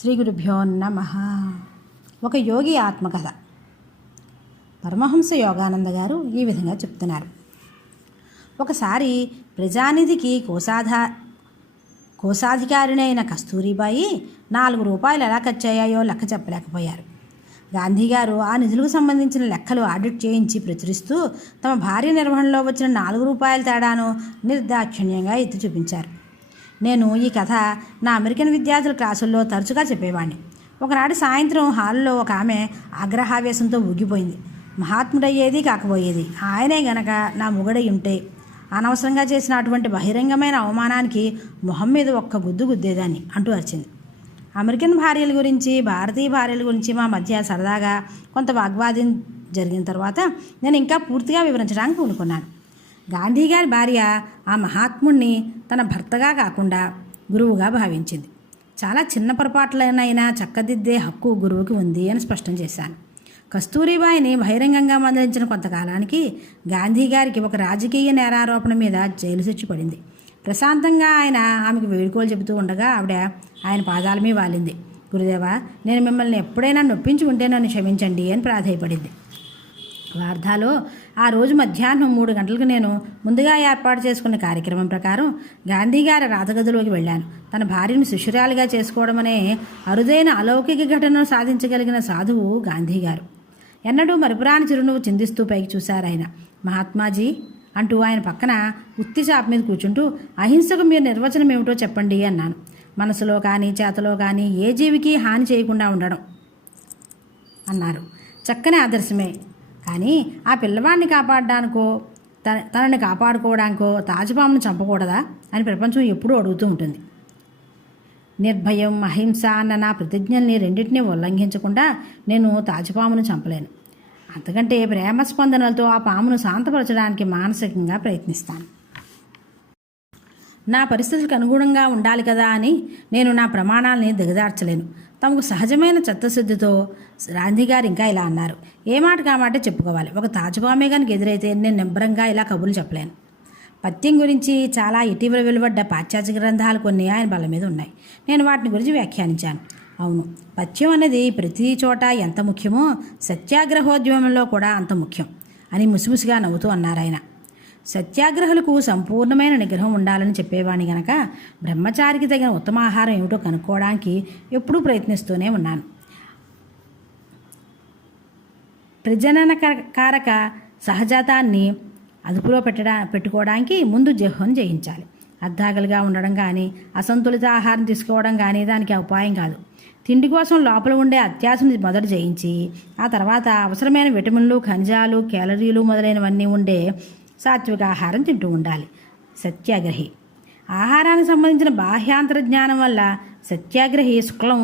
శ్రీ గురుభ్యో నమః. ఒక యోగి ఆత్మకథ. పరమహంస యోగానంద గారు ఈ విధంగా చెప్తున్నారు. ఒకసారి ప్రజానిధికి కోశాధికారినైన కస్తూరిబాయి 4 రూపాయలు ఎలా ఖర్చయ్యాయో లెక్క చెప్పలేకపోయారు. గాంధీగారు ఆ నిధులకు సంబంధించిన లెక్కలు ఆడిట్ చేయించి ప్రచురిస్తూ తమ భార్య నిర్వహణలో వచ్చిన 4 రూపాయల తేడాను నిర్దాక్షిణ్యంగా ఎత్తి చూపించారు. నేను ఈ కథ నా అమెరికన్ విద్యార్థుల క్లాసుల్లో తరచుగా చెప్పేవాడిని. ఒకనాడు సాయంత్రం హాల్లో ఒక ఆమె ఆగ్రహావేశంతో ఊగిపోయింది. మహాత్ముడయ్యేది కాకపోయేది ఆయనే గనక నా మొగుడై ఉంటే అనవసరంగా చేసిన అటువంటి బహిరంగమైన అవమానానికి మొహం మీద ఒక్క గుద్దు గుద్దేదాన్ని అంటూ అరిచింది. అమెరికన్ భార్యల గురించి, భారతీయ భార్యల గురించి మా మధ్య సరదాగా కొంత వాగ్వాదం జరిగిన తర్వాత నేను ఇంకా పూర్తిగా వివరించడానికి పూనుకున్నాను. గాంధీగారి భార్య ఆ మహాత్ముడిని తన భర్తగా కాకుండా గురువుగా భావించింది. చాలా చిన్న పొరపాట్లనైనా చక్కదిద్దే హక్కు గురువుకి ఉంది అని స్పష్టం చేశాను. కస్తూరిబాయిని బహిరంగంగా మందలించిన కొంతకాలానికి గాంధీగారికి ఒక రాజకీయ నేరారోపణ మీద జైలు శిక్ష పడింది. ప్రశాంతంగా ఆయన ఆమెకు వేడుకోలు చెబుతూ ఉండగా ఆవిడ ఆయన పాదాల మీద వాలింది. గురుదేవా, నేను మిమ్మల్ని ఎప్పుడైనా నొప్పించి ఉంటే నన్ను క్షమించండి అని ప్రాధేయపడింది. వార్ధాలో ఆ రోజు మధ్యాహ్నం 3 గంటలకు నేను ముందుగా ఏర్పాటు చేసుకున్న కార్యక్రమం ప్రకారం గాంధీగారి రాతగదిలోకి వెళ్ళాను. తన భార్యను శిష్యురాలిగా చేసుకోవడం అనే అరుదైన అలౌకిక ఘటనను సాధించగలిగిన సాధువు గాంధీగారు. ఎన్నడూ మరుపురాని చిరునవ్వు చిందిస్తూ పైకి చూశారు ఆయన. మహాత్మాజీ అంటూ ఆయన పక్కన ఉత్తి చాప మీద కూర్చుంటూ, అహింసకు మీరు నిర్వచనం ఏమిటో చెప్పండి అన్నాను. మనసులో కానీ చేతలో కానీ ఏ జీవికి హాని చేయకుండా ఉండడం అన్నారు. చక్కని ఆదర్శమే, కానీ ఆ పిల్లవాడిని కాపాడడానికో తనని కాపాడుకోవడానికో తాజుపామును చంపకూడదా అని ప్రపంచం ఎప్పుడూ అడుగుతూ ఉంటుంది. నిర్భయం, అహింస అన్న నా ప్రతిజ్ఞల్ని రెండింటినీ ఉల్లంఘించకుండా నేను తాజుపామును చంపలేను. అంతకంటే ప్రేమ స్పందనలతో ఆ పామును శాంతపరచడానికి మానసికంగా ప్రయత్నిస్తాను. నా పరిస్థితులకు అనుగుణంగా ఉండాలి కదా అని నేను నా ప్రమాణాలని దిగజార్చలేను. తమకు సహజమైన చిత్తశుద్ధితో గాంధీగారు ఇంకా ఇలా అన్నారు. ఏ మాట కామాటే చెప్పుకోవాలి. ఒక తాజుపామే కనుక ఎదురైతే నేను నిబ్బరంగా ఇలా కబుర్లు చెప్పలేను. పథ్యం గురించి చాలా ఇటీవల వెలువడ్డ పాశ్చాత్య గ్రంథాలు కొన్ని ఆయన బల్ల మీద ఉన్నాయి. నేను వాటిని గురించి వ్యాఖ్యానించాను. అవును, పథ్యం అనేది ప్రతి చోట ఎంత ముఖ్యమో సత్యాగ్రహోద్యమంలో కూడా అంత ముఖ్యం అని ముసిముసిగా నవ్వుతూ అన్నారు ఆయన. సత్యాగ్రహులకు సంపూర్ణమైన నిగ్రహం ఉండాలని చెప్పేవాణి గనక బ్రహ్మచారికి తగిన ఉత్తమ ఆహారం ఏమిటో కనుక్కోవడానికి ఎప్పుడూ ప్రయత్నిస్తూనే ఉన్నాను. ప్రజననకారక సహజాతాన్ని అదుపులో పెట్టుకోవడానికి ముందు జిహ్వను జయించాలి. అర్ధాకలిగా ఉండడం కానీ, అసంతులిత ఆహారం తీసుకోవడం కానీ దానికి ఉపాయం కాదు. తిండి కోసం లోపల ఉండే అత్యాశని మొదట జయించి ఆ తర్వాత అవసరమైన విటమిన్లు, ఖనిజాలు, క్యాలరీలు మొదలైనవన్నీ ఉండే సాత్విక ఆహారం తింటూ ఉండాలి. సత్యాగ్రహి ఆహారానికి సంబంధించిన బాహ్యాంతర జ్ఞానం వల్ల సత్యాగ్రహి శుక్లం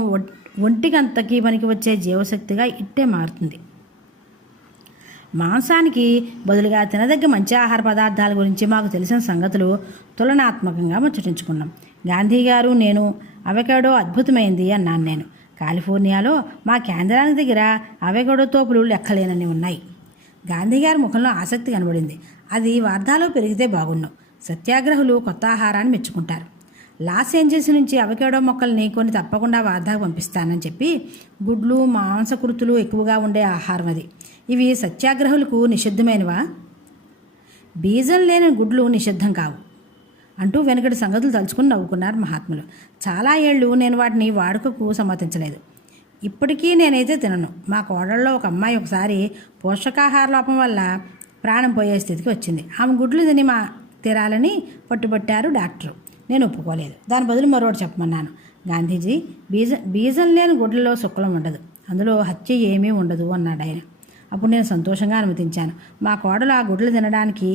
ఒంటికంతకి పనికి వచ్చే జీవశక్తిగా ఇట్టే మారుతుంది. మాంసానికి బదులుగా తినదగ్గ మంచి ఆహార పదార్థాల గురించి మాకు తెలిసిన సంగతులు తులనాత్మకంగా ముచ్చటించుకున్నాం. గాంధీగారు నేను అవకాడో అద్భుతమైంది అన్నాను నేను. కాలిఫోర్నియాలో మా కేంద్రానికి దగ్గర అవకాడో తోపులు లెక్కలేనని ఉన్నాయి. గాంధీగారి ముఖంలో ఆసక్తి కనబడింది. అది వార్ధాలో పెరిగితే బాగున్నాం. సత్యాగ్రహులు కొత్త ఆహారాన్ని మెచ్చుకుంటారు. లాస్ ఏంజల్స్ నుంచి అవకాడో మొక్కల్ని కొన్ని తప్పకుండా వార్ధాకు పంపిస్తానని చెప్పి గుడ్లు, మాంసకృతులు ఎక్కువగా ఉండే ఆహారం అది. ఇవి సత్యాగ్రహులకు నిషిద్ధమైనవా? బీజం లేని గుడ్లు నిషిద్ధం కావు అంటూ వెనకటి సంగతులు తలుచుకుని నవ్వుకున్నారు మహాత్ములు. చాలా ఏళ్ళు నేను వాటిని వాడుకకు సమ్మతించలేదు. ఇప్పటికీ నేనైతే తినను. మా కోడళ్ళలో ఒక అమ్మాయి ఒకసారి పోషకాహార లోపం వల్ల ప్రాణం పోయే స్థితికి వచ్చింది. ఆమె గుడ్లు తిని తినాలని పట్టుబట్టారు డాక్టరు. నేను ఒప్పుకోలేదు. దాని బదులు మరొకటి చెప్పమన్నాను. గాంధీజీ, బీజం లేని గుడ్లలో శుక్లం ఉండదు, అందులో హత్య ఏమీ ఉండదు అన్నాడు ఆయన. అప్పుడు నేను సంతోషంగా అనుమతించాను. మా కోడలు ఆ గుడ్లు తినడానికి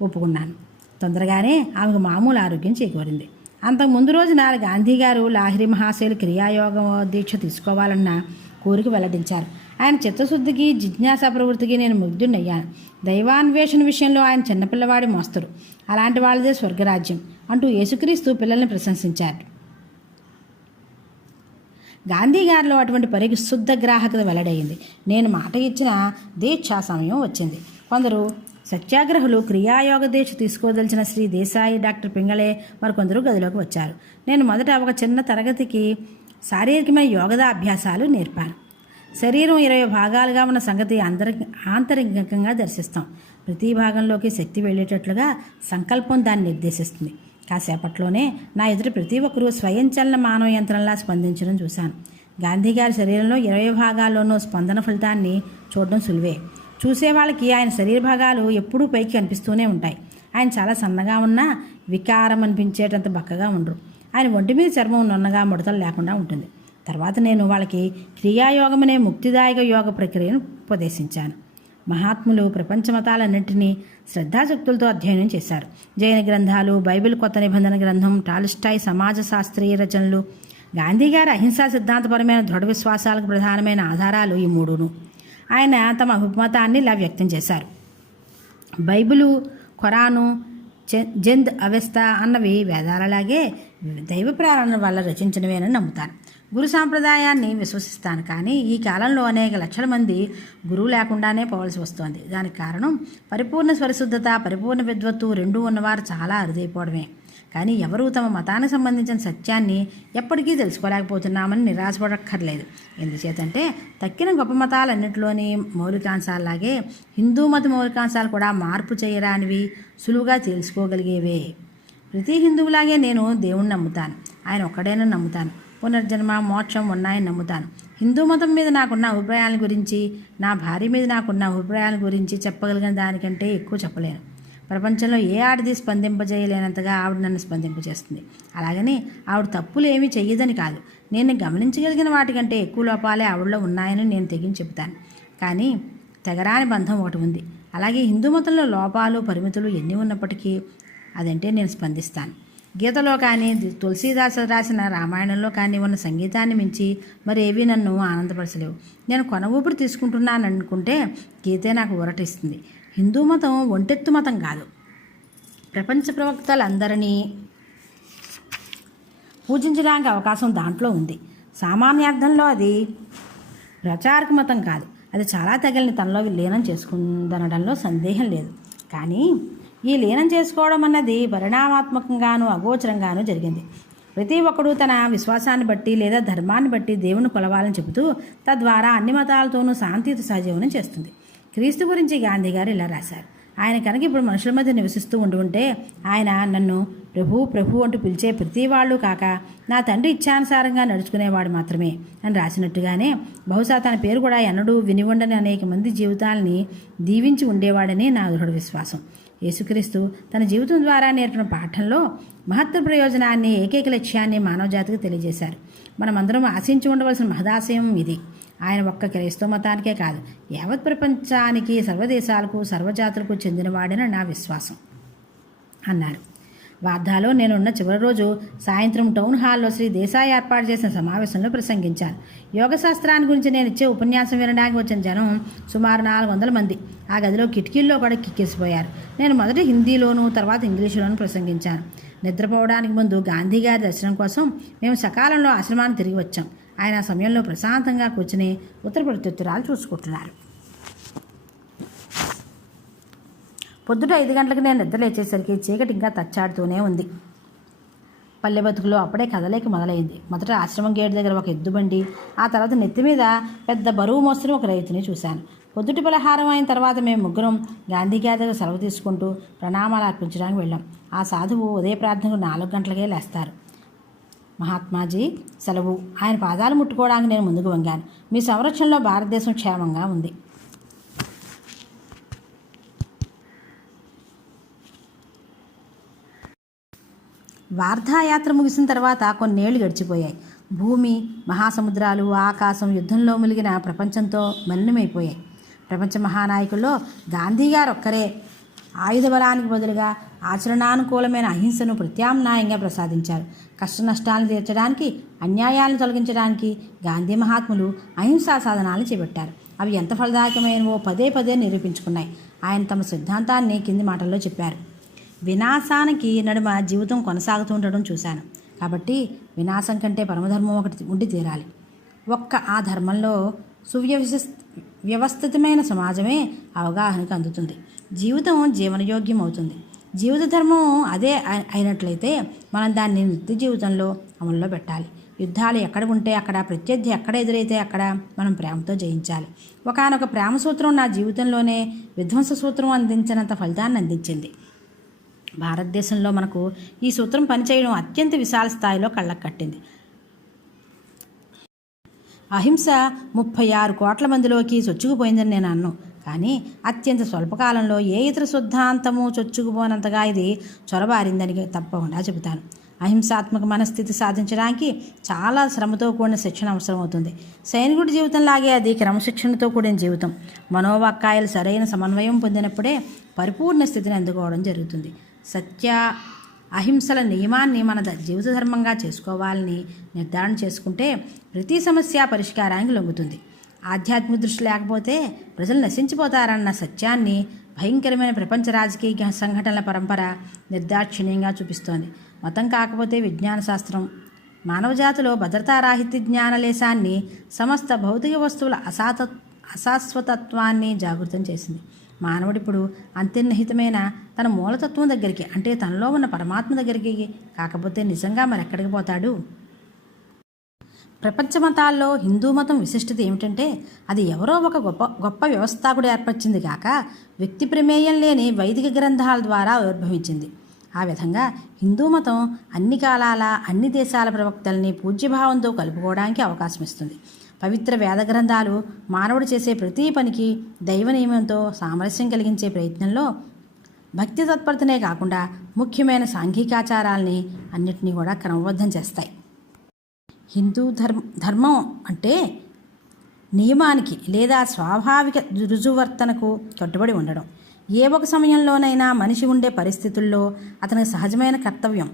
ఒప్పుకున్నాను. తొందరగానే ఆమెకు మామూలు ఆరోగ్యం చేకూరింది. అంతకుముందు రోజున గాంధీగారు లాహిరి మహాశయులు క్రియాయోగ దీక్ష తీసుకోవాలన్న కోరిక వెల్లడించారు. ఆయన చిత్తశుద్ధికి, జిజ్ఞాసా ప్రవృత్తికి నేను ముగ్ధున్నయ్యాను. దైవాన్వేషణ విషయంలో ఆయన చిన్నపిల్లవాడి మోస్తరు. అలాంటి వాళ్ళదే స్వర్గరాజ్యం అంటూ యేసుక్రీస్తు పిల్లల్ని ప్రశంసించారు. గాంధీగారిలో అటువంటి పరిశుద్ధ గ్రాహకత వెల్లడైంది. నేను మాట ఇచ్చిన దీక్షా సమయం వచ్చింది. కొందరు సత్యాగ్రహులు క్రియాయోగ దీక్ష తీసుకోదలిచిన శ్రీ దేశాయి, డాక్టర్ పింగళే మరికొందరు గదిలోకి వచ్చారు. నేను మొదట ఒక చిన్న తరగతికి శారీరకమైన యోగద అభ్యాసాలు నేర్పాను. శరీరం 20 భాగాలుగా ఉన్న సంగతి ఆంతరికంగా దర్శిస్తాం. ప్రతి భాగంలోకి శక్తి వెళ్ళేటట్లుగా సంకల్పం దాన్ని నిర్దేశిస్తుంది. కాసేపట్లోనే నా ఎదురు ప్రతి ఒక్కరూ స్వయంచలన మానవ యంత్రంలా స్పందించడం చూశాను. గాంధీగారి శరీరంలో 20 భాగాల్లోనూ స్పందన ఫలితాన్ని చూడడం సులువే. చూసేవాళ్ళకి ఆయన శరీర భాగాలు ఎప్పుడూ పైకి కనిపిస్తూనే ఉంటాయి. ఆయన చాలా సన్నగా ఉన్నా వికారం అనిపించేటంత బక్కగా ఉండరు. ఆయన ఒంటి మీద చర్మం నున్నగా ముడతలు లేకుండా ఉంటుంది. తర్వాత నేను వాళ్ళకి క్రియాయోగం అనే ముక్తిదాయక యోగ ప్రక్రియను ఉపదేశించాను. మహాత్ములు ప్రపంచ మతాలన్నింటినీ శ్రద్ధాశక్తులతో అధ్యయనం చేశారు. జైన గ్రంథాలు, బైబిల్, కొత్త నిబంధన గ్రంథం, టాల్స్టాయ్ సమాజ శాస్త్రీయ రచనలు, గాంధీగారి అహింసా సిద్ధాంతపరమైన దృఢ విశ్వాసాలకు ప్రధానమైన ఆధారాలు ఈ మూడును. ఆయన తమ అభిమతాన్ని ఇలా వ్యక్తం చేశారు. బైబిలు, ఖురాను, జంద్ అవెస్తా అన్నవి వేదాలలాగే దైవ ప్రేరణ వల్ల రచించినవేనని నమ్ముతాను. గురు సాంప్రదాయాన్ని విశ్వసిస్తాను. కానీ ఈ కాలంలో అనేక లక్షల మంది గురువు లేకుండానే పోవాల్సి వస్తోంది. దానికి కారణం పరిపూర్ణ స్వరశుద్ధత, పరిపూర్ణ విద్వత్తు రెండూ ఉన్నవారు చాలా అరుదైపోవడమే. కానీ ఎవరూ తమ మతానికి సంబంధించిన సత్యాన్ని ఎప్పటికీ తెలుసుకోలేకపోతున్నామని నిరాశపడక్కర్లేదు. ఎందుచేతంటే తక్కిన గొప్ప మతాలన్నింటిలోని మౌలికాంశాలలాగే హిందూ మత మౌలికాంశాలు కూడా మార్పు చేయరానివి, సులువుగా తెలుసుకోగలిగేవే. ప్రతి హిందువులాగే నేను దేవుణ్ణి నమ్ముతాను. ఆయన ఒక్కడేనని నమ్ముతాను. పునర్జన్మ, మోక్షం ఉన్నాయని నమ్ముతాను. హిందూ మతం మీద నాకున్న అభిప్రాయాల గురించి, నా భార్య మీద నాకున్న అభిప్రాయాల గురించి చెప్పగలిగిన దానికంటే ఎక్కువ చెప్పలేను. ప్రపంచంలో ఏ ఆడది స్పందింపజేయలేనంతగా ఆవిడ నన్ను స్పందింపజేస్తుంది. అలాగని ఆవిడ తప్పులు ఏమీ చెయ్యదని కాదు. నేను గమనించగలిగిన వాటికంటే ఎక్కువ లోపాలే ఆవిడలో ఉన్నాయని నేను తెగించి చెబుతాను. కానీ తెగరాని బంధం ఒకటి ఉంది. అలాగే హిందూ మతంలో లోపాలు, పరిమితులు ఎన్ని ఉన్నప్పటికీ అదంటే నేను స్పందిస్తాను. గీతలో కానీ, తులసీదాసు రాసిన రామాయణంలో కానీ ఉన్న సంగీతాన్ని మించి మరేవీ నన్ను ఆనందపరచలేవు. నేను కొన ఊపిరి తీసుకుంటున్నాను అనుకుంటే గీతే నాకు ఊరటిస్తుంది. హిందూ మతం ఒంటెత్తు మతం కాదు. ప్రపంచ ప్రవక్తలందరినీ పూజించడానికి అవకాశం దాంట్లో ఉంది. సామాన్యార్థంలో అది ప్రచారక మతం కాదు. అది చాలా తెగల్ని తనలో లీనం చేసుకుందనడంలో సందేహం లేదు. కానీ ఈ లీనం చేసుకోవడం అన్నది పరిణామాత్మకంగానూ అగోచరంగానూ జరిగింది. ప్రతి ఒక్కడూ తన విశ్వాసాన్ని బట్టి లేదా ధర్మాన్ని బట్టి దేవుని కొలవాలని చెబుతూ తద్వారా అన్ని మతాలతోనూ శాంతియుత సహజీవనం చేస్తుంది. క్రీస్తు గురించి గాంధీ గారు ఇలా రాశారు. ఆయన కనుక ఇప్పుడు మనుషుల మధ్య నివసిస్తూ ఉంటే ఆయన నన్ను ప్రభు ప్రభు అంటూ పిలిచే ప్రతి వాళ్ళు కాక నా తండ్రి ఇచ్ఛానుసారంగా నడుచుకునేవాడు మాత్రమే అని రాసినట్టుగానే బహుశా తన పేరు కూడా ఎన్నడూ వినివండని అనేక మంది జీవితాలని దీవించి ఉండేవాడని నా దృఢ విశ్వాసం. యేసుక్రీస్తు తన జీవితం ద్వారా నేర్పిన పాఠంలో మహత్తర ప్రయోజనాన్ని, ఏకైక లక్ష్యాన్ని మానవజాతికి తెలియజేశారు. మనమందరం ఆశించి ఉండవలసిన మహదాశయం ఇది. ఆయన ఒక్క క్రైస్తవ మతానికే కాదు, యావత్ ప్రపంచానికి, సర్వదేశాలకు, సర్వజాతులకు చెందినవాడని నా విశ్వాసం అన్నారు. వార్ధాలో నేనున్న చివరి రోజు సాయంత్రం టౌన్ హాల్లో శ్రీ దేశాయ్ ఏర్పాటు చేసిన సమావేశంలో ప్రసంగించాను. యోగశాస్త్రాన్ని గురించి నేను ఇచ్చే ఉపన్యాసం వినడానికి వచ్చిన జనం సుమారు 400 మంది. ఆ గదిలో కిటికీల్లో కూడా కిక్కేసిపోయారు. నేను మొదట హిందీలోనూ తర్వాత ఇంగ్లీషులోనూ ప్రసంగించాను. నిద్రపోవడానికి ముందు గాంధీ గారి దర్శనం కోసం మేము సకాలంలో ఆశ్రమానికి తిరిగి వచ్చాం. ఆయన ఆ సమయంలో ప్రశాంతంగా కూర్చుని ఉత్తర ప్రత్యుత్తరాలు చూసుకుంటున్నారు. పొద్దుట 5 గంటలకు నేను నిద్ర లేచేసరికి చీకటి ఇంకా తచ్చాడుతూనే ఉంది. పల్లె బతుకులో అప్పుడే కదలేక మొదలైంది. మొదట ఆశ్రమం గేటు దగ్గర ఒక ఎద్దుబండి, ఆ తర్వాత నెత్తి మీద పెద్ద బరువు మోస్తున్న ఒక రైతుని చూశాను. పొద్దుటి పలహారం అయిన తర్వాత మేము ముగ్గురం గాంధీ గారి దగ్గర సెలవు తీసుకుంటూ ప్రణామాలు అర్పించడానికి వెళ్ళాం. ఆ సాధువు ఉదయ ప్రార్థనకు 4 గంటలకే లేస్తారు. మహాత్మాజీ సెలవు. ఆయన పాదాలు ముట్టుకోవడానికి నేను ముందుకు వంగాను. మీ సంరక్షణలో భారతదేశం క్షేమంగా ఉంది. వార్ధాయాత్ర ముగిసిన తర్వాత కొన్నేళ్లు గడిచిపోయాయి. భూమి, మహాసముద్రాలు, ఆకాశం యుద్ధంలో ములిగిన ప్రపంచంతో మలినమైపోయాయి. ప్రపంచ మహానాయకుల్లో గాంధీ గారు ఒక్కరే ఆయుధ బలానికి బదులుగా ఆచరణానుకూలమైన అహింసను ప్రత్యామ్నాయంగా ప్రసాదించారు. కష్ట నష్టాలను తీర్చడానికి, అన్యాయాలను తొలగించడానికి గాంధీ మహాత్ములు అహింసా సాధనాలను చేపట్టారు. అవి ఎంత ఫలదాయకమైనవో పదే పదే నిరూపించుకున్నాయి. ఆయన తమ సిద్ధాంతాన్ని కింది మాటల్లో చెప్పారు. వినాశానికి నడుమ జీవితం కొనసాగుతూ ఉండడం చూశాను. కాబట్టి వినాశం కంటే పరమధర్మం ఒకటి ఉండి తీరాలి. ఆ ధర్మంలో వ్యవస్థితమైన సమాజమే అవగాహనకు అందుతుంది. జీవితం జీవనయోగ్యం అవుతుంది. జీవిత ధర్మం అదే అయినట్లయితే మనం దాన్ని నిత్య జీవితంలో అమల్లో పెట్టాలి. యుద్ధాలు ఎక్కడ ఉంటే అక్కడ, ప్రత్యర్థి ఎక్కడ ఎదురైతే అక్కడ మనం ప్రేమతో జయించాలి. ఒకానొక ప్రేమ సూత్రం నా జీవితంలోనే విధ్వంస సూత్రం అందించినంత ఫలితాన్ని అందించింది. భారతదేశంలో మనకు ఈ సూత్రం పనిచేయడం అత్యంత విశాల స్థాయిలో కళ్ళకు కట్టింది. అహింస 36 కోట్ల మందిలోకి చొచ్చుకుపోయిందని నేను అన్నాను. కానీ అత్యంత స్వల్పకాలంలో ఏ ఇతర సిద్ధాంతము చొచ్చుకుపోనంతగా ఇది చొరబారిందని తప్పకుండా చెబుతాను. అహింసాత్మక మనస్థితి సాధించడానికి చాలా శ్రమతో కూడిన శిక్షణ అవసరమవుతుంది. సైనికుడి జీవితంలాగే అది క్రమశిక్షణతో కూడిన జీవితం. మనోవాక్కాయలు సరైన సమన్వయం పొందినప్పుడే పరిపూర్ణ స్థితిని అందుకోవడం జరుగుతుంది. సత్య అహింసల నియమాన్ని మన జీవిత ధర్మంగా చేసుకోవాలని నిర్ధారణ చేసుకుంటే ప్రతి సమస్య పరిష్కారానికి లొంగుతుంది. ఆధ్యాత్మిక దృష్టి లేకపోతే ప్రజలు నశించిపోతారన్న సత్యాన్ని భయంకరమైన ప్రపంచ రాజకీయ సంఘటనల పరంపర నిర్దాక్షిణ్యంగా చూపిస్తోంది. మతం కాకపోతే విజ్ఞాన శాస్త్రం మానవజాతిలో భద్రతారాహిత్య జ్ఞానలేశాన్ని, సమస్త భౌతిక వస్తువుల అశాశ్వతత్వాన్ని జాగృతం చేసింది. మానవుడిప్పుడు అంతర్నిహితమైన తన మూలతత్వం దగ్గరికి, అంటే తనలో ఉన్న పరమాత్మ దగ్గరికి కాకపోతే నిజంగా మరెక్కడికి పోతాడు? ప్రపంచ మతాల్లో హిందూ మతం విశిష్టత ఏమిటంటే అది ఎవరో ఒక గొప్ప వ్యవస్థాకుడు ఏర్పరిచింది కాక వ్యక్తి ప్రమేయం లేని వైదిక గ్రంథాల ద్వారా ఉద్భవించింది. ఆ విధంగా హిందూ మతం అన్ని కాలాల అన్ని దేశాల ప్రవక్తల్ని పూజ్యభావంతో కలుపుకోవడానికి అవకాశం ఇస్తుంది. పవిత్ర వేద గ్రంథాలు మానవుడు చేసే ప్రతి పనికి దైవ నియమంతో సామరస్యం కలిగించే ప్రయత్నంలో భక్తి తత్పరతనే కాకుండా ముఖ్యమైన సాంఘికాచారాల్ని అన్నిటినీ కూడా క్రమబద్ధం చేస్తాయి. హిందూ ధర్మం అంటే నియమానికి లేదా స్వాభావిక రుజువర్తనకు కట్టుబడి ఉండడం. ఏ ఒక సమయంలోనైనా మనిషి ఉండే పరిస్థితుల్లో అతనికి సహజమైన కర్తవ్యం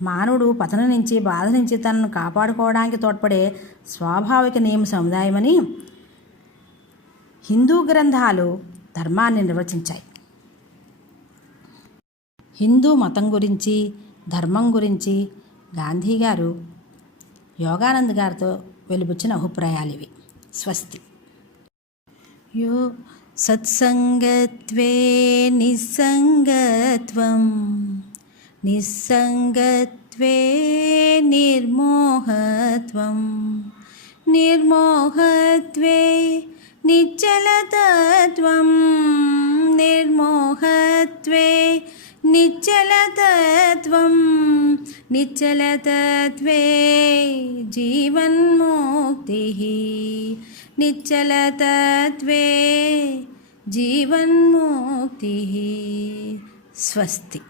మానవుడు పతనం నుంచి, బాధ నుంచి తనను కాపాడుకోవడానికి తోడ్పడే స్వాభావిక నియమ సముదాయమని హిందూ గ్రంథాలు ధర్మాన్ని నిర్వచించాయి. హిందూ మతం గురించి, ధర్మం గురించి గాంధీ గారు యోగానంద్ గారితో వెలుబుచ్చిన అభిప్రాయాలు ఇవి. స్వస్తి. యో సత్సంగత్వే నిస్సంగత్వం, నిస్సంగత్వే నిర్మోహత్వం, నిర్మోహత్వే నిశ్చలతత్వం, నిర్మోహత్వే నిశ్చలతత్వం, నిశ్చలతత్వే జీవన్ముక్తిః, నిశ్చలతత్వే జీవన్ముక్తిః. స్వస్తి.